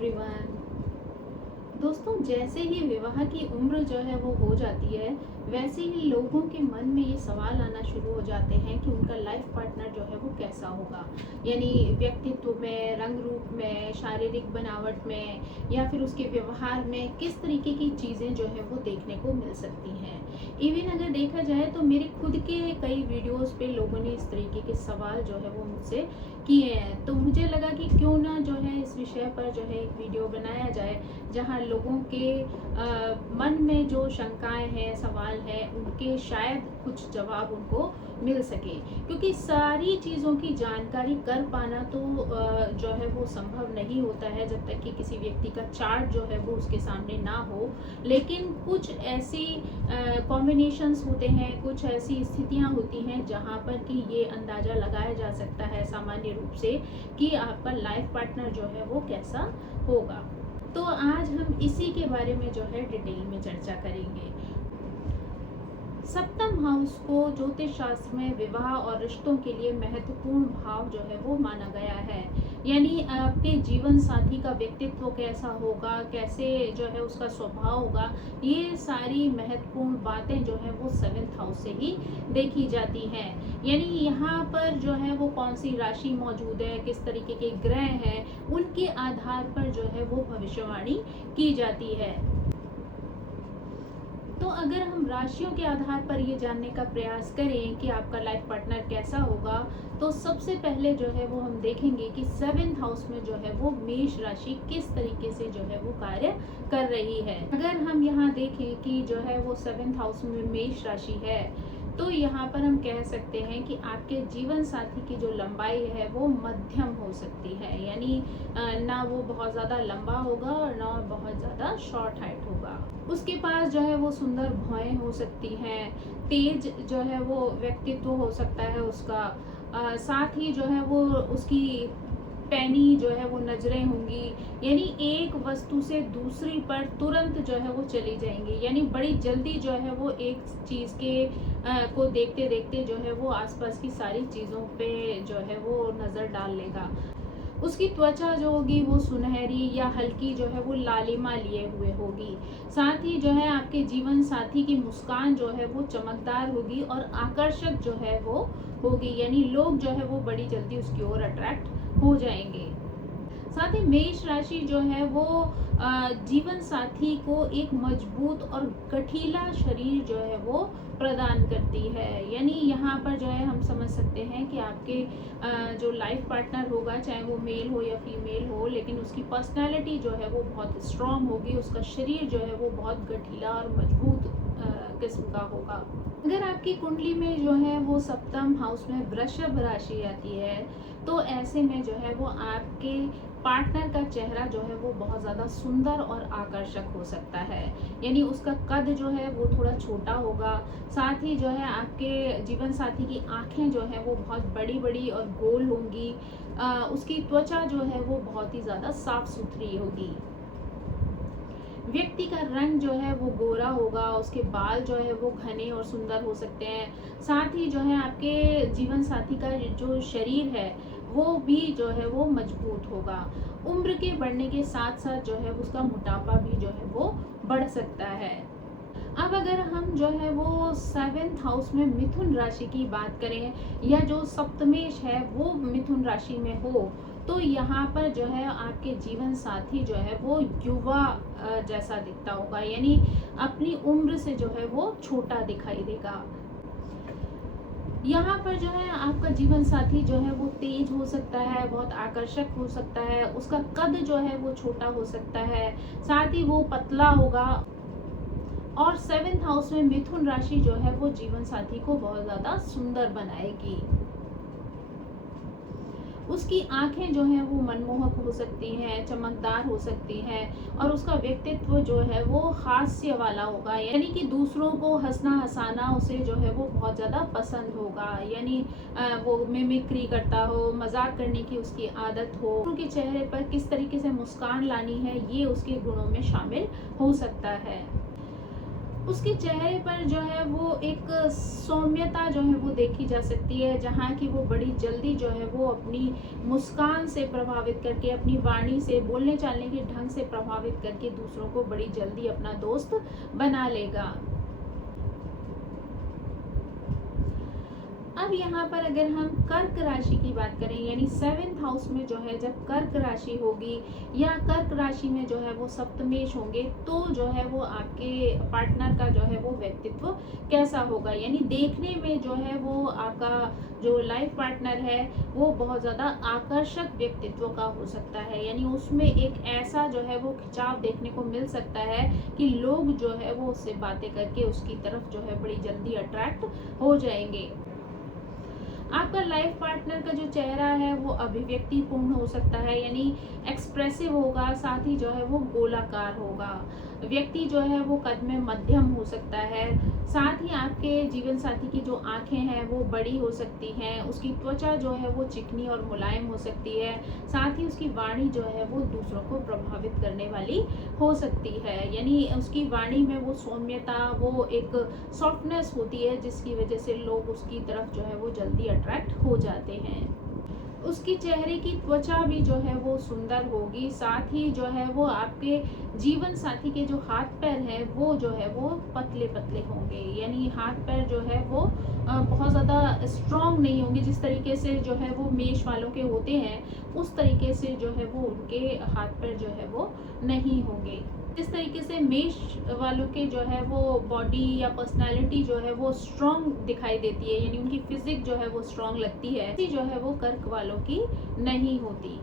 Everyone. दोस्तों, जैसे ही विवाह की उम्र जो है वो हो जाती है, वैसे ही लोगों के मन में ये सवाल आना शुरू हो जाते हैं कि उनका लाइफ पार्टनर जो है वो कैसा होगा। यानी व्यक्तित्व में, रंग रूप में, शारीरिक बनावट में या फिर उसके व्यवहार में किस तरीके की चीज़ें जो है वो देखने को मिल सकती हैं। इवन अगर देखा जाए तो मेरे खुद के कई वीडियोस पे लोगों ने इस तरीके के सवाल जो है वो मुझसे किए हैं, तो मुझे लगा कि क्यों ना जो है इस विषय पर जो है एक वीडियो बनाया जाए, जहां लोगों के मन में जो शंकाएं हैं, सवाल हैं, उनके शायद कुछ जवाब उनको मिल सके। क्योंकि सारी चीज़ों की जानकारी कर पाना तो जो है वो संभव नहीं होता है जब तक कि किसी व्यक्ति का चार्ट जो है वो उसके सामने ना हो। लेकिन कुछ ऐसी कॉम्बिनेशंस होते हैं, कुछ ऐसी स्थितियां होती हैं जहां पर कि ये अंदाज़ा लगाया जा सकता है सामान्य रूप से कि आपका लाइफ पार्टनर जो है वो कैसा होगा। तो आज हम इसी के बारे में जो है डिटेल में चर्चा करेंगे। सप्तम हाउस को ज्योतिष शास्त्र में विवाह और रिश्तों के लिए महत्वपूर्ण भाव जो है वो माना गया है। यानी आपके जीवन साथी का व्यक्तित्व कैसा होगा, कैसे जो है उसका स्वभाव होगा, ये सारी महत्वपूर्ण बातें जो है वो सेवेंथ हाउस से ही देखी जाती हैं। यानी यहाँ पर जो है वो कौन सी राशि मौजूद है, किस तरीके के ग्रह हैं, उनके आधार पर जो है वो भविष्यवाणी की जाती है। तो अगर हम राशियों के आधार पर ये जानने का प्रयास करें कि आपका लाइफ पार्टनर कैसा होगा, तो सबसे पहले जो है वो हम देखेंगे कि सेवेंथ हाउस में जो है वो मेष राशि किस तरीके से जो है वो कार्य कर रही है। अगर हम यहाँ देखें कि जो है वो सेवेंथ हाउस में मेष राशि है, तो यहाँ पर हम कह सकते हैं कि आपके जीवन साथी की जो लंबाई है वो मध्यम हो सकती है। यानी ना वो बहुत ज़्यादा लंबा होगा और ना बहुत ज़्यादा शॉर्ट हाइट होगा। उसके पास जो है वो सुंदर भौहें हो सकती हैं, तेज जो है वो व्यक्तित्व हो सकता है उसका। साथ ही जो है वो उसकी पैनी जो है वो नजरें होंगी। यानी एक वस्तु से दूसरी पर तुरंत जो है वो चली जाएंगी। यानी बड़ी जल्दी जो है वो एक चीज़ के को देखते देखते जो है वो आसपास की सारी चीज़ों पे जो है वो नज़र डाल लेगा। उसकी त्वचा जो होगी वो सुनहरी या हल्की जो है वो लालिमा लिए हुए होगी। साथ ही जो है आपके जीवन साथी की मुस्कान जो है वो चमकदार होगी और आकर्षक जो है वो होगी। यानी लोग जो है वो बड़ी जल्दी उसकी ओर अट्रैक्ट हो जाएंगे। साथ ही मेष राशि जो है वो जीवन साथी को एक मजबूत और गठीला शरीर जो है वो प्रदान करती है। यानी यहाँ पर जो है हम समझ सकते हैं कि आपके जो लाइफ पार्टनर होगा, चाहे वो मेल हो या फीमेल हो, लेकिन उसकी पर्सनालिटी जो है वो बहुत स्ट्रांग होगी, उसका शरीर जो है वो बहुत गठीला और मजबूत किस्म का होगा। अगर आपकी कुंडली में जो है वो सप्तम हाउस में वृषभ राशि आती है, तो ऐसे में जो है वो आपके पार्टनर का चेहरा जो है वो बहुत ज़्यादा सुंदर और आकर्षक हो सकता है। यानी उसका कद जो है वो थोड़ा छोटा होगा। साथ ही जो है आपके जीवन साथी की आंखें जो है वो बहुत बड़ी बड़ी और गोल होंगी। उसकी त्वचा जो है वो बहुत ही ज़्यादा साफ सुथरी होगी। व्यक्ति का रंग जो है वो गोरा होगा। उसके बाल जो है वो घने और सुंदर हो सकते हैं। साथ ही जो है आपके जीवन साथी का जो शरीर है वो भी जो है वो मजबूत होगा। उम्र के बढ़ने के साथ साथ जो है उसका मोटापा भी जो है वो बढ़ सकता है। अब अगर हम जो है वो सेवेंथ हाउस में मिथुन राशि की बात करें, या जो सप्तमेश है वो मिथुन राशि में हो, तो यहाँ पर जो है आपके जीवन साथी जो है वो युवा जैसा दिखता होगा। यानी अपनी उम्र से जो है वो छोटा दिखाई देगा। यहाँ पर जो है आपका जीवन साथी जो है वो तेज हो सकता है, बहुत आकर्षक हो सकता है, उसका कद जो है वो छोटा हो सकता है, साथ ही वो पतला होगा। और सेवेंथ हाउस में मिथुन राशि जो है वो जीवन साथी को बहुत ज़्यादा सुंदर बनाएगी। उसकी आंखें जो हैं वो मनमोहक हो सकती हैं, चमकदार हो सकती हैं, और उसका व्यक्तित्व जो है वो हास्य वाला होगा। यानी कि दूसरों को हंसना हंसाना उसे जो है वो बहुत ज़्यादा पसंद होगा। यानी वो मिमिक्री करता हो, मजाक करने की उसकी आदत हो, उनके चेहरे पर किस तरीके से मुस्कान लानी है, ये उसके गुणों में शामिल हो सकता है। उसके चेहरे पर जो है वो एक सौम्यता जो है वो देखी जा सकती है, जहाँ की वो बड़ी जल्दी जो है वो अपनी मुस्कान से प्रभावित करके, अपनी वाणी से, बोलने चालने के ढंग से प्रभावित करके दूसरों को बड़ी जल्दी अपना दोस्त बना लेगा। अब यहाँ पर अगर हम कर्क राशि की बात करें, यानी 7th हाउस में जो है जब कर्क राशि होगी या कर्क राशि में जो है वो सप्तमेश होंगे, तो जो है वो आपके पार्टनर का जो है वो व्यक्तित्व कैसा होगा। यानी देखने में जो है वो आपका जो लाइफ पार्टनर है वो बहुत ज़्यादा आकर्षक व्यक्तित्व का हो सकता है। यानी उसमें एक ऐसा जो है वो खिंचाव देखने को मिल सकता है कि लोग जो है वो उससे बातें करके उसकी तरफ जो है बड़ी जल्दी अट्रैक्ट हो जाएंगे। आपका लाइफ पार्टनर का जो चेहरा है वो अभिव्यक्ति पूर्ण हो सकता है, यानी एक्सप्रेसिव होगा, साथ ही जो है वो गोलाकार होगा। व्यक्ति जो है वो कद में मध्यम हो सकता है। साथ ही आपके जीवन साथी की जो आंखें हैं वो बड़ी हो सकती हैं, उसकी त्वचा जो है वो चिकनी और मुलायम हो सकती है। साथ ही उसकी वाणी जो है वो दूसरों को प्रभावित करने वाली हो सकती है, यानी उसकी वाणी में वो सौम्यता, वो एक सॉफ्टनेस होती है जिसकी वजह से लोग उसकी तरफ जो है वो जल्दी अट्रैक्ट हो जाते हैं। उसकी चेहरे की त्वचा भी जो है वो सुंदर होगी। साथ ही जो है वो आपके जीवन साथी के जो हाथ पैर हैं वो जो है वो पतले पतले होंगे, यानी हाथ पैर जो है वो बहुत ज़्यादा स्ट्रॉन्ग नहीं होंगे। जिस तरीके से जो है वो मेष वालों के होते हैं उस तरीके से जो है वो उनके हाथ पैर जो है वो नहीं होंगे। जिस तरीके से मेष वालों के जो है वो बॉडी या पर्सनालिटी जो है वो स्ट्रॉन्ग दिखाई देती है, यानी उनकी फिजिक जो है वो स्ट्रॉन्ग लगती है, ऐसी जो है वो कर्क वालों की नहीं होती।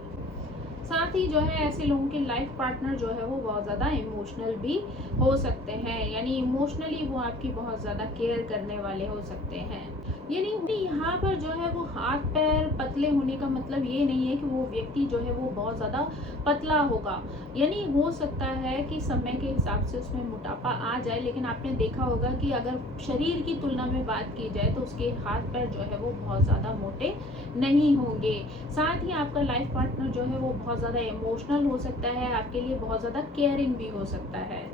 साथ ही जो है ऐसे लोगों के लाइफ पार्टनर जो है वो बहुत ज़्यादा इमोशनल भी हो सकते हैं, यानी इमोशनली वो आपकी बहुत ज़्यादा केयर करने वाले हो सकते हैं। यानी यहाँ पर जो है वो हाथ पैर पतले होने का मतलब ये नहीं है कि वो व्यक्ति जो है वो बहुत ज़्यादा पतला होगा। यानी हो सकता है कि समय के हिसाब से उसमें मोटापा आ जाए, लेकिन आपने देखा होगा कि अगर शरीर की तुलना में बात की जाए तो उसके हाथ पैर जो है वो बहुत ज़्यादा मोटे नहीं होंगे। साथ ही आपका लाइफ पार्टनर जो है वो बहुत ज़्यादा इमोशनल हो सकता है, आपके लिए बहुत ज़्यादा केयरिंग भी हो सकता है।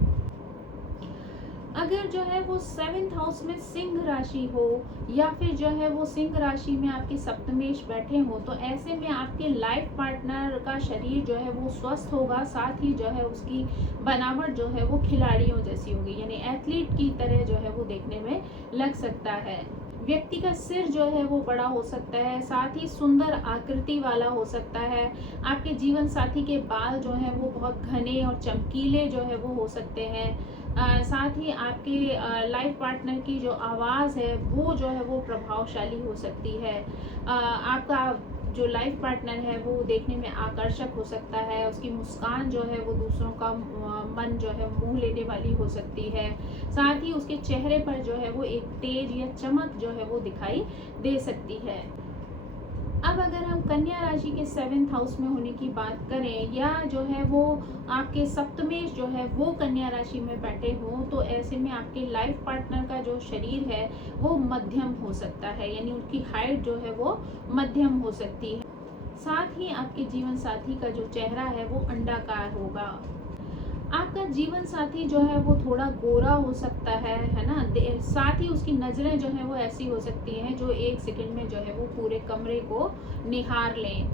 अगर जो है वो 7th हाउस में सिंह राशि हो या फिर जो है वो सिंह राशि में आपके सप्तमेश बैठे हो, तो ऐसे में आपके लाइफ पार्टनर का शरीर जो है वो स्वस्थ होगा। साथ ही जो है उसकी बनावट जो है वो खिलाड़ियों जैसी होगी, यानी एथलीट की तरह जो है वो देखने में लग सकता है। व्यक्ति का सिर जो है वो बड़ा हो सकता है, साथ ही सुंदर आकृति वाला हो सकता है। आपके जीवन साथी के बाल जो हैं वो बहुत घने और चमकीले जो है वो हो सकते हैं। साथ ही आपके लाइफ पार्टनर की जो आवाज़ है वो जो है वो प्रभावशाली हो सकती है। आपका जो लाइफ पार्टनर है वो देखने में आकर्षक हो सकता है, उसकी मुस्कान जो है वो दूसरों का मन जो है मोह लेने वाली हो सकती है। साथ ही उसके चेहरे पर जो है वो एक तेज या चमक जो है वो दिखाई दे सकती है। अब अगर हम कन्या राशि के 7th हाउस में होने की बात करें, या जो है वो आपके सप्तमेश जो है वो कन्या राशि में बैठे हो, तो ऐसे में आपके लाइफ पार्टनर का जो शरीर है वो मध्यम हो सकता है, यानी उनकी हाइट जो है वो मध्यम हो सकती है। साथ ही आपके जीवन साथी का जो चेहरा है वो अंडाकार होगा। आपका जीवन साथी जो है वो थोड़ा गोरा हो सकता है ना। साथ ही उसकी नज़रें जो है वो ऐसी हो सकती हैं जो एक सेकंड में जो है वो पूरे कमरे को निहार लें।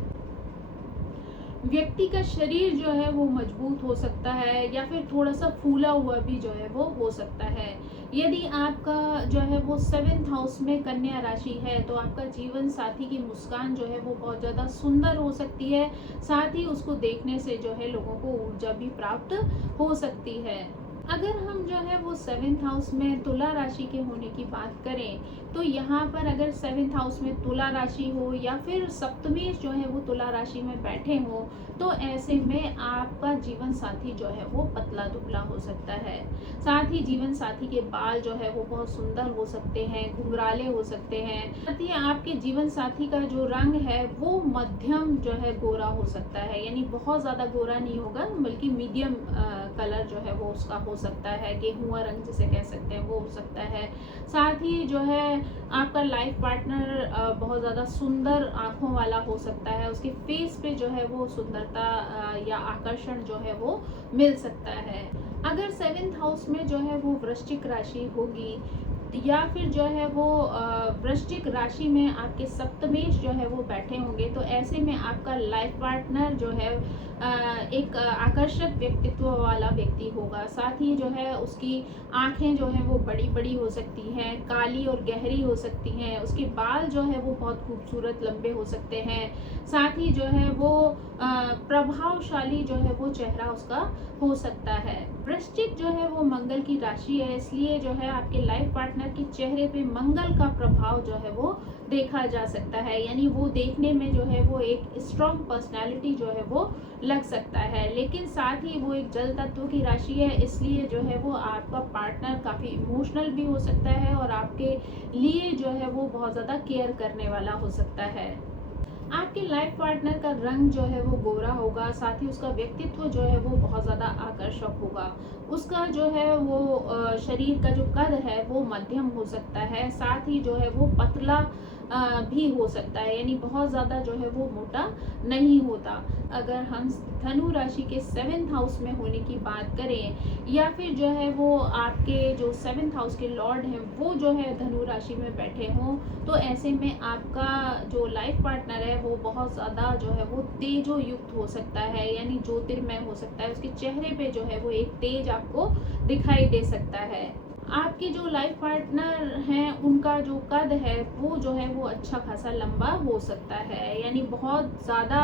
व्यक्ति का शरीर जो है वो मजबूत हो सकता है या फिर थोड़ा सा फूला हुआ भी जो है वो हो सकता है। यदि आपका जो है वो 7th हाउस में कन्या राशि है, तो आपका जीवन साथी की मुस्कान जो है वो बहुत ज़्यादा सुंदर हो सकती है। साथ ही उसको देखने से जो है लोगों को ऊर्जा भी प्राप्त हो सकती है। अगर हम जो है वो 7th हाउस में तुला राशि के होने की बात करें, तो यहाँ पर अगर 7th हाउस में तुला राशि हो या फिर सप्तमेश जो है वो तुला राशि में बैठे हो, तो ऐसे में आपका जीवन साथी जो है वो पतला दुबला हो सकता है। साथ ही जीवन साथी के बाल जो है वो बहुत सुंदर हो सकते हैं, घुंघराले हो सकते हैं। साथ ही आपके जीवन साथी का जो रंग है वो मध्यम जो है गोरा हो सकता है, यानी बहुत ज़्यादा गोरा नहीं होगा, बल्कि मीडियम कलर जो है वो उसका हो सकता है, गेहुआ रंग जिसे कह सकते हैं वो हो सकता है। साथ ही जो है आपका लाइफ पार्टनर बहुत ज़्यादा सुंदर आँखों वाला हो सकता है, उसके फेस पे जो है वो सुंदरता या आकर्षण जो है वो मिल सकता है। अगर 7th हाउस में जो है वो वृश्चिक राशि होगी, या फिर जो है वो वृश्चिक राशि में आपके सप्तमेश जो है वो बैठे होंगे, तो ऐसे में आपका लाइफ पार्टनर जो है एक आकर्षक व्यक्तित्व वाला व्यक्ति होगा। साथ ही जो है उसकी आंखें जो है वो बड़ी बड़ी हो सकती हैं, काली और गहरी हो सकती हैं, उसके बाल जो है वो बहुत खूबसूरत लंबे हो सकते हैं। साथ ही जो है वो प्रभावशाली जो है वो चेहरा उसका हो सकता है। वृश्चिक जो है वो मंगल की राशि है, इसलिए जो है आपके लाइफ पार्टनर के चेहरे पे मंगल का प्रभाव जो है वो देखा जा सकता है, यानी वो देखने में जो है वो एक स्ट्रॉन्ग पर्सनालिटी जो है वो लग सकता है। लेकिन साथ ही वो एक जल तत्व की राशि है, इसलिए जो है वो आपका पार्टनर काफ़ी इमोशनल भी हो सकता है और आपके लिए जो है वो बहुत ज़्यादा केयर करने वाला हो सकता है। आपके लाइफ पार्टनर का रंग जो है वो गोरा होगा, साथ ही उसका व्यक्तित्व जो है वो बहुत ज़्यादा आकर्षक होगा। उसका जो है वो शरीर का जो कद है वो मध्यम हो सकता है, साथ ही जो है वो पतला भी हो सकता है, यानी बहुत ज़्यादा जो है वो मोटा नहीं होता। अगर हम धनु राशि के 7th हाउस में होने की बात करें, या फिर जो है वो आपके जो 7th हाउस के लॉर्ड हैं वो जो है धनु राशि में बैठे हों, तो ऐसे में आपका जो लाइफ पार्टनर है वो बहुत ज़्यादा जो है वो तेजो युक्त हो सकता है, यानी ज्योतिर्मय हो सकता है। उसके चेहरे पे जो है वो एक तेज आपको दिखाई दे सकता है। आपके जो लाइफ पार्टनर हैं उनका जो कद है वो जो है वो अच्छा खासा लंबा हो सकता है, यानी बहुत ज़्यादा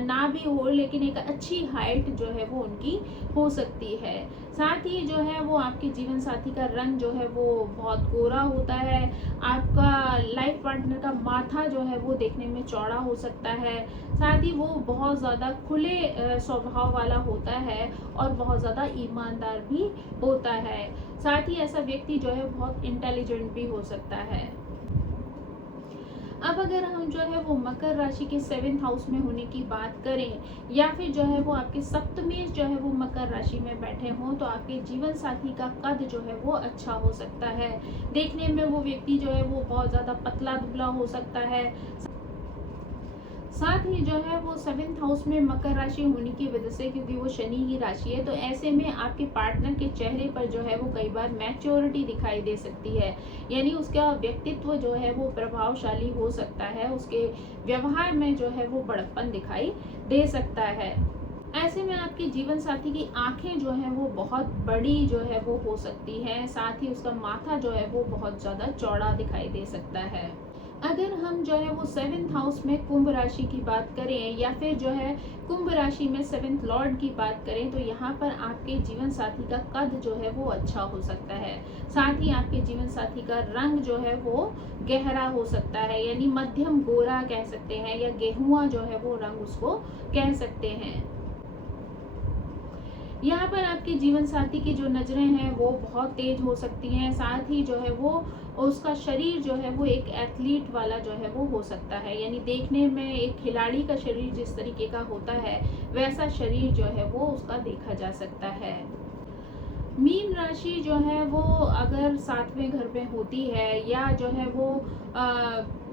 ना भी हो, लेकिन एक अच्छी हाइट जो है वो उनकी हो सकती है। साथ ही जो है वो आपके जीवन साथी का रंग जो है वो बहुत गोरा होता है। आपका लाइफ पार्टनर का माथा जो है वो देखने में चौड़ा हो सकता है। साथ ही वो बहुत ज़्यादा खुले स्वभाव वाला होता है और बहुत ज़्यादा ईमानदार भी होता है। साथ ही ऐसा व्यक्ति जो है बहुत इंटेलिजेंट भी हो सकता है। अब अगर हम जो है वो मकर राशि के 7th हाउस में होने की बात करें, या फिर जो है वो आपके सप्तमेश जो है वो मकर राशि में बैठे हों, तो आपके जीवन साथी का कद जो है वो अच्छा हो सकता है। देखने में वो व्यक्ति जो है वो बहुत ज़्यादा पतला दुबला हो सकता है। साथ ही जो है वो 7th हाउस में मकर राशि होने की वजह से, क्योंकि वो शनि की राशि है, तो ऐसे में आपके पार्टनर के चेहरे पर जो है वो कई बार मैच्योरिटी दिखाई दे सकती है, यानी उसका व्यक्तित्व जो है वो प्रभावशाली हो सकता है, उसके व्यवहार में जो है वो बड़प्पन दिखाई दे सकता है। ऐसे में आपके जीवन साथी की आंखें जो है वो बहुत बड़ी जो है वो हो सकती हैं, साथ ही उसका माथा जो है वो बहुत ज़्यादा चौड़ा दिखाई दे सकता है। अगर हम जो है वो 7th हाउस में कुंभ राशि की बात करें, या फिर जो है कुंभ राशि में 7th लॉर्ड की बात करें, तो यहाँ पर आपके जीवन साथी का कद जो है वो अच्छा हो सकता है। साथ ही आपके जीवन साथी का रंग जो है वो गहरा हो सकता है, यानी मध्यम गोरा कह सकते हैं, या गेहुआ जो है वो रंग उसको कह सकते हैं। यहाँ पर आपके जीवन साथी की जो नज़रें हैं वो बहुत तेज हो सकती हैं, साथ ही जो है वो उसका शरीर जो है वो एक एथलीट वाला जो है वो हो सकता है, यानी देखने में एक खिलाड़ी का शरीर जिस तरीके का होता है वैसा शरीर जो है वो उसका देखा जा सकता है। मीन राशि जो है वो अगर 7वें घर में होती है, या जो है वो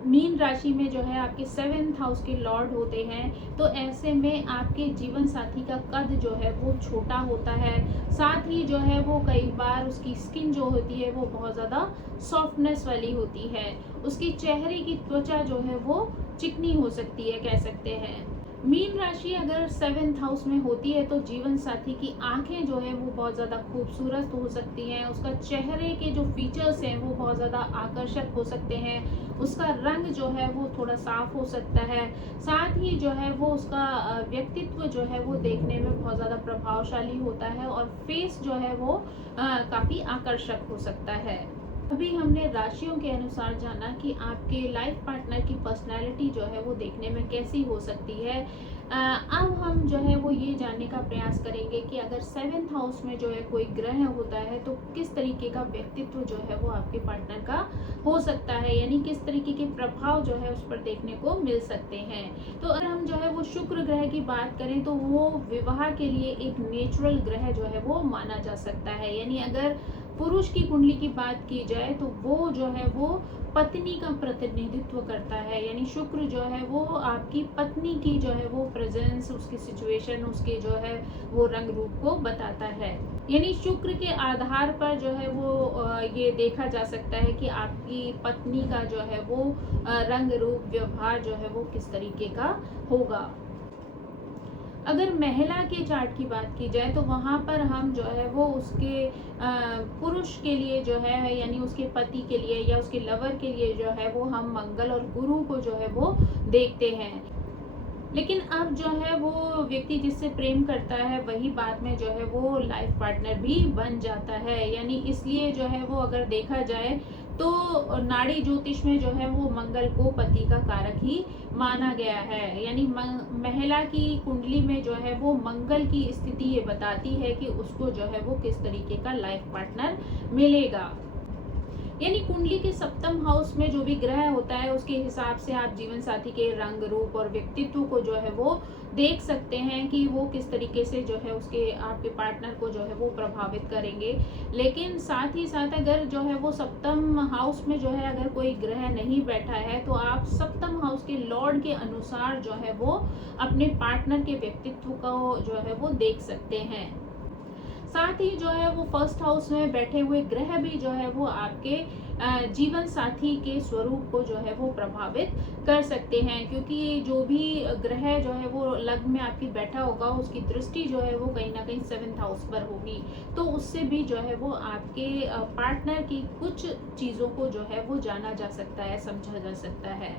मीन राशि में जो है आपके 7th हाउस के लॉर्ड होते हैं, तो ऐसे में आपके जीवन साथी का कद जो है वो छोटा होता है। साथ ही जो है वो कई बार उसकी स्किन जो होती है वो बहुत ज़्यादा सॉफ्टनेस वाली होती है। उसकी चेहरे की त्वचा जो है वो चिकनी हो सकती है, कह सकते हैं। मीन राशि अगर 7th हाउस में होती है, तो जीवन साथी की आंखें जो है वो बहुत ज़्यादा खूबसूरत हो सकती हैं। उसका चेहरे के जो फीचर्स हैं वो बहुत ज़्यादा आकर्षक हो सकते हैं। उसका रंग जो है वो थोड़ा साफ हो सकता है। साथ ही जो है वो उसका व्यक्तित्व जो है वो देखने में बहुत ज़्यादा प्रभावशाली होता है, और फेस जो है वो काफ़ी आकर्षक हो सकता है। अभी हमने राशियों के अनुसार जाना कि आपके लाइफ पार्टनर की पर्सनैलिटी जो है वो देखने में कैसी हो सकती है। अब हम जो है वो ये जानने का प्रयास करेंगे कि अगर 7th हाउस में जो है कोई ग्रह होता है, तो किस तरीके का व्यक्तित्व जो है वो आपके पार्टनर का हो सकता है, यानी किस तरीके के प्रभाव जो है उस पर देखने को मिल सकते हैं। तो अगर हम जो है वो शुक्र ग्रह की बात करें, तो वो विवाह के लिए एक नेचुरल ग्रह जो है वो माना जा सकता है, यानी अगर पुरुष की कुंडली की बात की जाए तो वो जो है वो पत्नी का प्रतिनिधित्व करता है, यानी शुक्र जो है वो आपकी पत्नी की जो है वो प्रेजेंस, उसकी सिचुएशन, उसके जो है वो रंग रूप को बताता है। यानी शुक्र के आधार पर जो है वो ये देखा जा सकता है कि आपकी पत्नी का जो है वो रंग रूप व्यवहार जो है वो किस तरीके का होगा। अगर महिला के चार्ट की बात की जाए तो वहाँ पर हम जो है वो उसके पुरुष के लिए जो है, यानी उसके पति के लिए या उसके लवर के लिए जो है वो हम मंगल और गुरु को जो है वो देखते हैं। लेकिन अब जो है वो व्यक्ति जिससे प्रेम करता है वही बाद में जो है वो लाइफ पार्टनर भी बन जाता है। यानी इसलिए जो है वो अगर देखा जाए तो नाड़ी ज्योतिष में जो है वो मंगल को पति का कारक ही माना गया है। यानी महिला की कुंडली में जो है वो मंगल की स्थिति ये बताती है कि उसको जो है वो किस तरीके का लाइफ पार्टनर मिलेगा। यानी कुंडली के सप्तम हाउस में जो भी ग्रह होता है उसके हिसाब से आप जीवन साथी के रंग रूप और व्यक्तित्व को जो है वो देख सकते हैं कि वो किस तरीके से जो है उसके आपके पार्टनर को जो है वो प्रभावित करेंगे। लेकिन साथ ही साथ अगर जो है वो सप्तम हाउस में जो है अगर कोई ग्रह नहीं बैठा है तो आप सप्तम हाउस के लॉर्ड के अनुसार जो है वो अपने पार्टनर के व्यक्तित्व को जो है वो देख सकते हैं। साथ ही जो है वो फर्स्ट हाउस में बैठे हुए ग्रह भी जो है वो आपके जीवन साथी के स्वरूप को जो है वो प्रभावित कर सकते हैं, क्योंकि जो भी ग्रह जो है वो लग्न में आपकी बैठा होगा उसकी दृष्टि जो है वो कहीं ना कहीं 7th हाउस पर होगी, तो उससे भी जो है वो आपके पार्टनर की कुछ चीज़ों को जो है वो जाना जा सकता है, समझा जा सकता है।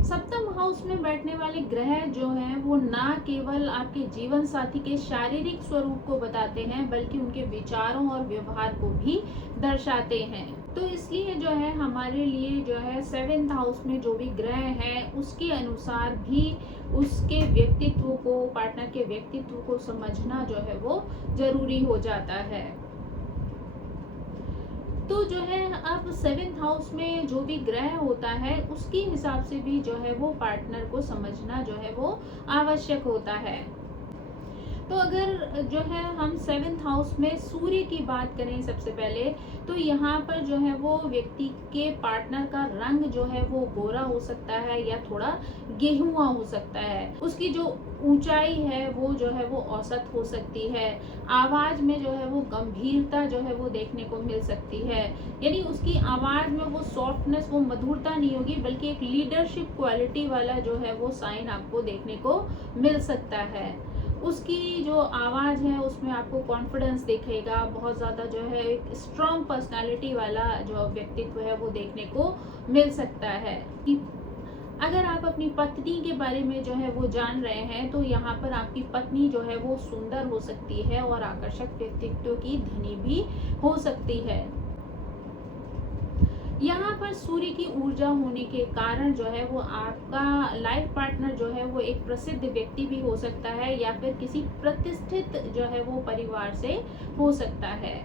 सप्तम हाउस में बैठने वाले ग्रह जो हैं वो ना केवल आपके जीवन साथी के शारीरिक स्वरूप को बताते हैं बल्कि उनके विचारों और व्यवहार को भी दर्शाते हैं। तो इसलिए जो है हमारे लिए जो है 7th हाउस में जो भी ग्रह है उसके अनुसार भी उसके व्यक्तित्व को, पार्टनर के व्यक्तित्व को समझना जो है वो जरूरी हो जाता है। तो जो है अब 7th हाउस में जो भी ग्रह होता है उसके हिसाब से भी जो है वो पार्टनर को समझना जो है वो आवश्यक होता है। तो अगर जो है हम 7th हाउस में सूर्य की बात करें सबसे पहले, तो यहाँ पर जो है वो व्यक्ति के पार्टनर का रंग जो है वो गोरा हो सकता है या थोड़ा गेहुआ हो सकता है। उसकी जो ऊंचाई है वो जो है वो औसत हो सकती है। आवाज में जो है वो गंभीरता जो है वो देखने को मिल सकती है, यानी उसकी आवाज में वो सॉफ्टनेस, वो मधुरता नहीं होगी बल्कि एक लीडरशिप क्वालिटी वाला जो है वो साइन आपको देखने को मिल सकता है। उसकी जो आवाज़ है उसमें आपको कॉन्फिडेंस दिखेगा, बहुत ज़्यादा जो है एक स्ट्रॉन्ग पर्सनालिटी वाला जो व्यक्तित्व है वो देखने को मिल सकता है। अगर आप अपनी पत्नी के बारे में जो है वो जान रहे हैं तो यहाँ पर आपकी पत्नी जो है वो सुंदर हो सकती है और आकर्षक व्यक्तित्व की धनी भी हो सकती है। यहाँ पर सूर्य की ऊर्जा होने के कारण जो है वो आपका लाइफ पार्टनर जो है वो एक प्रसिद्ध व्यक्ति भी हो सकता है या फिर किसी प्रतिष्ठित जो है वो परिवार से हो सकता है।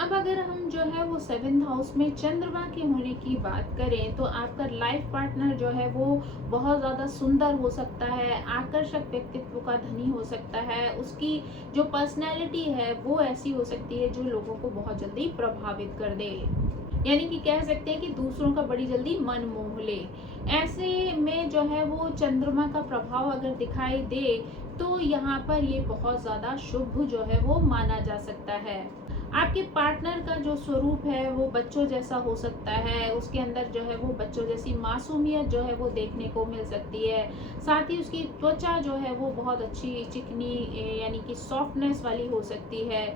अब अगर हम जो है वो 7th हाउस में चंद्रमा के होने की बात करें तो आपका लाइफ पार्टनर जो है वो बहुत ज़्यादा सुंदर हो सकता है, आकर्षक व्यक्तित्व का धनी हो सकता है। उसकी जो पर्सनैलिटी है वो ऐसी हो सकती है जो लोगों को बहुत जल्दी प्रभावित कर दे, यानी कि कह सकते हैं कि दूसरों का बड़ी जल्दी मन मोह ले। ऐसे में जो है वो चंद्रमा का प्रभाव अगर दिखाई दे तो यहाँ पर ये बहुत ज़्यादा शुभ जो है वो माना जा सकता है। आपके पार्टनर का जो स्वरूप है वो बच्चों जैसा हो सकता है, उसके अंदर जो है वो बच्चों जैसी मासूमियत जो है वो देखने को मिल सकती है। साथ ही उसकी त्वचा जो है वो बहुत अच्छी चिकनी यानी कि सॉफ्टनेस वाली हो सकती है।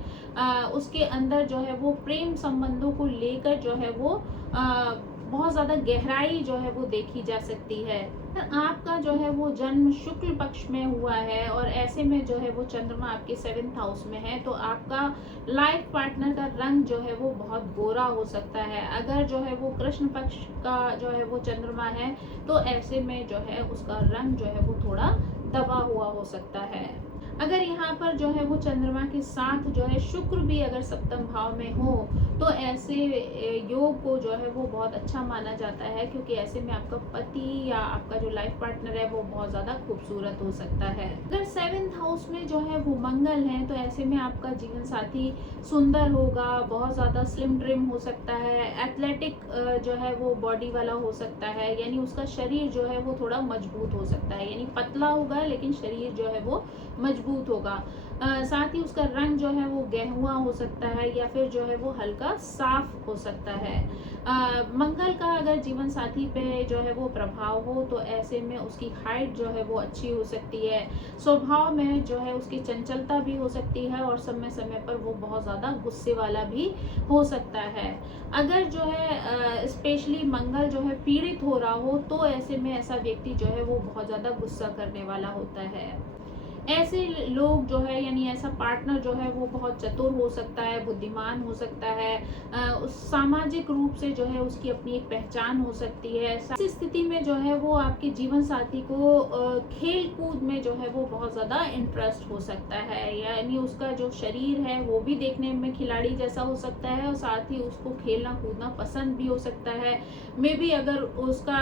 उसके अंदर जो है वो प्रेम संबंधों को लेकर जो है वो बहुत ज़्यादा गहराई जो है वो देखी जा सकती है। आपका जो है वो जन्म शुक्ल पक्ष में हुआ है और ऐसे में जो है वो चंद्रमा आपके 7th हाउस में है तो आपका लाइफ पार्टनर का रंग जो है वो बहुत गोरा हो सकता है। अगर जो है वो कृष्ण पक्ष का जो है वो चंद्रमा है तो ऐसे में जो है उसका रंग जो है वो थोड़ा दबा हुआ हो सकता है। अगर यहाँ पर जो है वो चंद्रमा के साथ जो है शुक्र भी अगर सप्तम भाव में हो तो ऐसे योग को जो है वो बहुत अच्छा माना जाता है, क्योंकि ऐसे में आपका पति या आपका जो लाइफ पार्टनर है वो बहुत ज़्यादा खूबसूरत हो सकता है। अगर 7th हाउस में जो है वो मंगल है तो ऐसे में आपका जीवन साथी सुंदर होगा, बहुत ज़्यादा स्लिम ट्रिम हो सकता है, एथलेटिक जो है वो बॉडी वाला हो सकता है, यानी उसका शरीर जो है वो थोड़ा मजबूत हो सकता है, यानी पतला होगा लेकिन शरीर जो है वो मजबूत होगा। साथ ही उसका रंग जो है वो गेहुआ हो सकता है या फिर जो है वो हल्का साफ हो सकता है। मंगल का अगर जीवन साथी पे जो है वो प्रभाव हो तो ऐसे में उसकी हाइट जो है वो अच्छी हो सकती है, स्वभाव में जो है उसकी चंचलता भी हो सकती है और समय समय पर वो बहुत ज़्यादा गुस्से वाला भी हो सकता है। अगर जो है स्पेशली मंगल जो है पीड़ित हो रहा हो तो ऐसे में ऐसा व्यक्ति जो है वो बहुत ज़्यादा गुस्सा करने वाला होता है। ऐसे लोग जो है यानी ऐसा पार्टनर जो है वो बहुत चतुर हो सकता है, बुद्धिमान हो सकता है, उस सामाजिक रूप से जो है उसकी अपनी एक पहचान हो सकती है। इस स्थिति में जो है वो आपके जीवन साथी को खेल कूद में जो है वो बहुत ज़्यादा इंटरेस्ट हो सकता है, यानी उसका जो शरीर है वो भी देखने में खिलाड़ी जैसा हो सकता है और साथ ही उसको खेलना कूदना पसंद भी हो सकता है। मे बी अगर उसका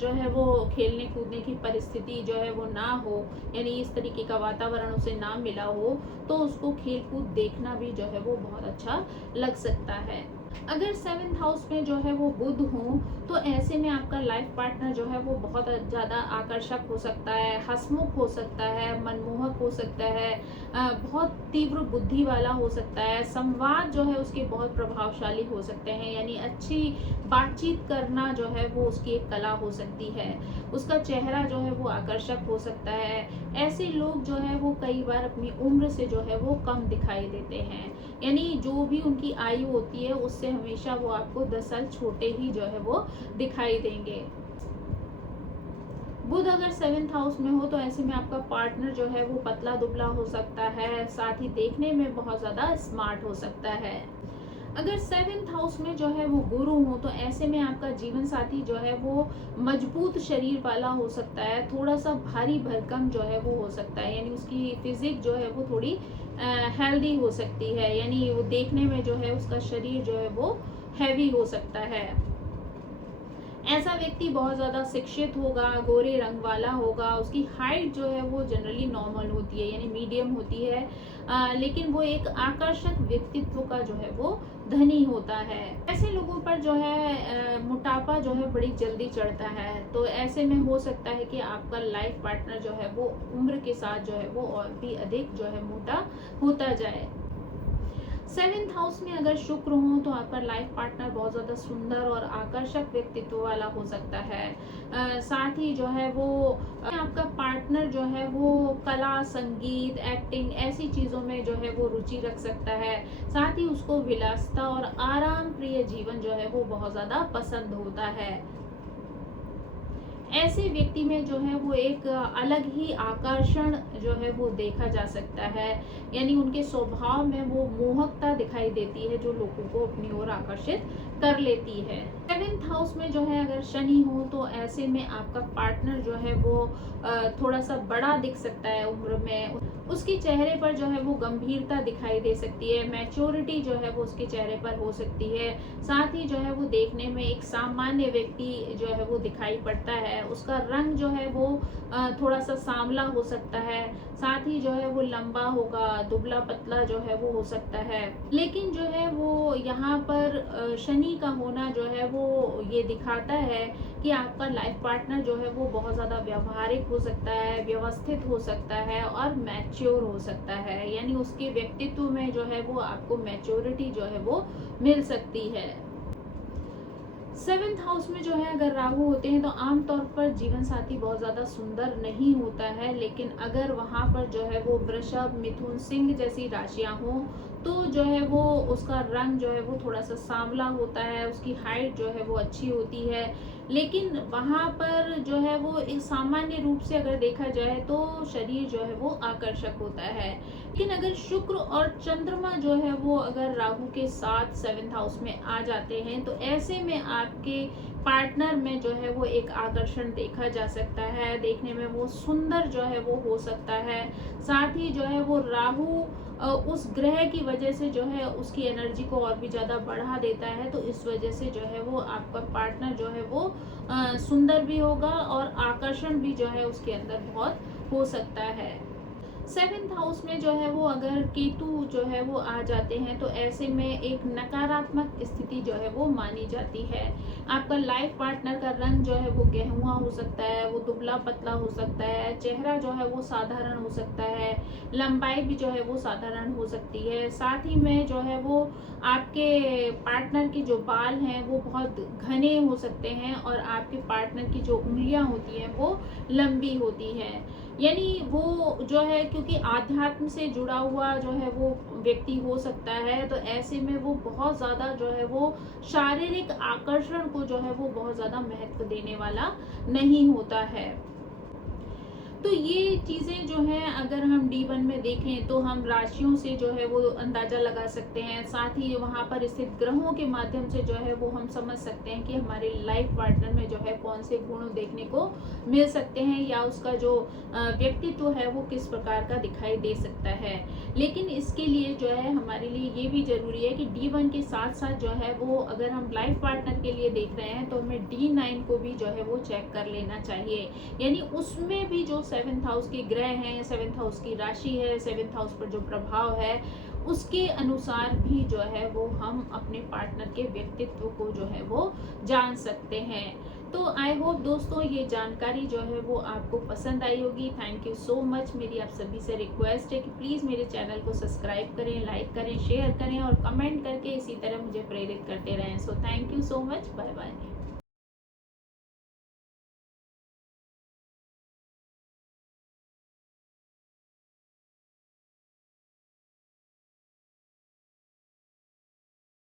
जो है वो खेलने कूदने की परिस्थिति जो है वो ना हो, यानी इस तरीके का वातावरण उसे ना मिला हो, तो उसको खेल कूद देखना भी जो है वो बहुत अच्छा लग सकता है। अगर 7th हाउस में जो है वो बुध हो तो ऐसे में आपका लाइफ पार्टनर जो है वो बहुत ज़्यादा आकर्षक हो सकता है, हंसमुख हो सकता है, मनमोहक हो सकता है, बहुत तीव्र बुद्धि वाला हो सकता है, संवाद जो है उसके बहुत प्रभावशाली हो सकते हैं, यानी अच्छी बातचीत करना जो है वो उसकी एक कला हो सकती है, उसका चेहरा जो है वो आकर्षक हो सकता है। ऐसे लोग जो है वो कई बार अपनी उम्र से जो है वो कम दिखाई देते हैं, यानी जो भी उनकी आयु होती है उससे हमेशा वो आपको 10 साल छोटे ही जो है वो दिखाई देंगे। बुध अगर 7th हाउस में हो तो ऐसे में आपका पार्टनर जो है वो पतला दुबला हो सकता है, साथ ही देखने में बहुत ज़्यादा स्मार्ट हो सकता है। अगर 7th हाउस में जो है वो गुरु हो तो ऐसे में आपका जीवन साथी जो है वो मजबूत शरीर वाला हो सकता है, थोड़ा सा भारी भरकम जो है वो हो सकता है, यानी उसकी फिजिक जो है वो थोड़ी हेल्दी हो सकती है, यानी वो देखने में जो है उसका शरीर जो है वो हैवी हो सकता है। ऐसा व्यक्ति बहुत ज़्यादा शिक्षित होगा, गोरे रंग वाला होगा, उसकी हाइट जो है वो जनरली नॉर्मल होती है, यानी मीडियम होती है, लेकिन वो एक आकर्षक व्यक्तित्व का जो है वो धनी होता है। ऐसे लोगों पर जो है मोटापा जो है बड़ी जल्दी चढ़ता है, तो ऐसे में हो सकता है कि आपका लाइफ पार्टनर जो है वो उम्र के साथ जो है वो और भी अधिक जो है मोटा होता जाए। 7th हाउस में अगर शुक्र हो तो आपका लाइफ पार्टनर बहुत ज़्यादा सुंदर और आकर्षक व्यक्तित्व वाला हो सकता है, साथ ही जो है वो आपका पार्टनर जो है वो कला, संगीत, एक्टिंग ऐसी चीज़ों में जो है वो रुचि रख सकता है, साथ ही उसको विलासिता और आराम प्रिय जीवन जो है वो बहुत ज़्यादा पसंद होता है। ऐसे व्यक्ति में जो है वो एक अलग ही आकर्षण जो है वो देखा जा सकता है, यानी उनके स्वभाव में वो मोहकता दिखाई देती है जो लोगों को अपनी ओर आकर्षित कर लेती है। 7th हाउस में जो है अगर शनि हो तो ऐसे में आपका पार्टनर जो है वो थोड़ा सा बड़ा दिख सकता है उम्र में, उसके चेहरे पर जो है वो गंभीरता दिखाई दे सकती है, मैच्योरिटी जो है वो उसके चेहरे पर हो सकती है, साथ ही जो है वो देखने में एक सामान्य व्यक्ति जो है वो दिखाई पड़ता है, उसका रंग जो है वो थोड़ा सा सांवला हो सकता है, साथ ही जो है वो लंबा होगा, दुबला पतला जो है वो हो सकता है। लेकिन जो है वो यहाँ पर शनि का होना जो है वो ये दिखाता है कि आपका लाइफ पार्टनर जो है वो बहुत ज़्यादा व्यवहारिक हो सकता है, व्यवस्थित हो सकता है और मैच्योर हो सकता है, यानी उसके व्यक्तित्व में जो है वो आपको मैच्योरिटी जो है वो मिल सकती है। 7th हाउस में जो है अगर राहु होते हैं तो आमतौर पर जीवन साथी बहुत ज़्यादा सुंदर नहीं होता है, लेकिन अगर वहाँ पर जो है वो वृषभ, मिथुन, सिंह जैसी राशियाँ हों तो जो है वो उसका रंग जो है वो थोड़ा-सा सांवला होता है, उसकी हाइट जो है वो अच्छी होती है। लेकिन वहाँ पर जो है वो एक सामान्य रूप से अगर देखा जाए तो शरीर जो है वो आकर्षक होता है। लेकिन अगर शुक्र और चंद्रमा जो है वो अगर राहु के साथ 7th हाउस में आ जाते हैं, तो ऐसे में आपके पार्टनर में जो है वो एक आकर्षण देखा जा सकता है, देखने में वो सुंदर जो है वो हो सकता है। साथ ही जो है वो राहु उस ग्रह की वजह से जो है उसकी एनर्जी को और भी ज़्यादा बढ़ा देता है, तो इस वजह से जो है वो आपका पार्टनर जो है वो सुंदर भी होगा और आकर्षण भी जो है उसके अंदर बहुत हो सकता है। 7th हाउस में जो है वो अगर केतु जो है वो आ जाते हैं, तो ऐसे में एक नकारात्मक स्थिति जो है वो मानी जाती है। आपका लाइफ पार्टनर का रंग जो है वो गेहुआ हो सकता है, वो दुबला पतला हो सकता है, चेहरा जो है वो साधारण हो सकता है, लंबाई भी जो है वो साधारण हो सकती है। साथ ही में जो है वो आपके पार्टनर के जो बाल हैं वो बहुत घने हो सकते हैं और आपके पार्टनर की जो उंगलियां होती हैं वो लंबी होती हैं। यानी वो जो है क्योंकि आध्यात्म से जुड़ा हुआ जो है वो व्यक्ति हो सकता है, तो ऐसे में वो बहुत ज़्यादा जो है वो शारीरिक आकर्षण को जो है वो बहुत ज़्यादा महत्व देने वाला नहीं होता है। तो ये चीज़ें जो हैं अगर हम D1 में देखें तो हम राशियों से जो है वो अंदाज़ा लगा सकते हैं। साथ ही वहाँ पर स्थित ग्रहों के माध्यम से जो है वो हम समझ सकते हैं कि हमारे लाइफ पार्टनर में जो है कौन से गुण देखने को मिल सकते हैं या उसका जो व्यक्तित्व है वो किस प्रकार का दिखाई दे सकता है। लेकिन इसके लिए जो है हमारे लिए ये भी ज़रूरी है कि D1 के साथ साथ जो है वो अगर हम लाइफ पार्टनर के लिए देख रहे हैं तो हमें D9 को भी जो है वो चेक कर लेना चाहिए। यानी उसमें भी जो 7th हाउस के ग्रह हैं, 7th हाउस की राशि है, 7th हाउस पर जो प्रभाव है उसके अनुसार भी जो है वो हम अपने पार्टनर के व्यक्तित्व को जो है वो जान सकते हैं। तो आई होप दोस्तों ये जानकारी जो है वो आपको पसंद आई होगी। Thank you so much. मेरी आप सभी से रिक्वेस्ट है कि प्लीज़ मेरे चैनल को सब्सक्राइब करें, लाइक करें, शेयर करें और कमेंट करके इसी तरह मुझे प्रेरित करते रहें। So thank you so much. Bye bye.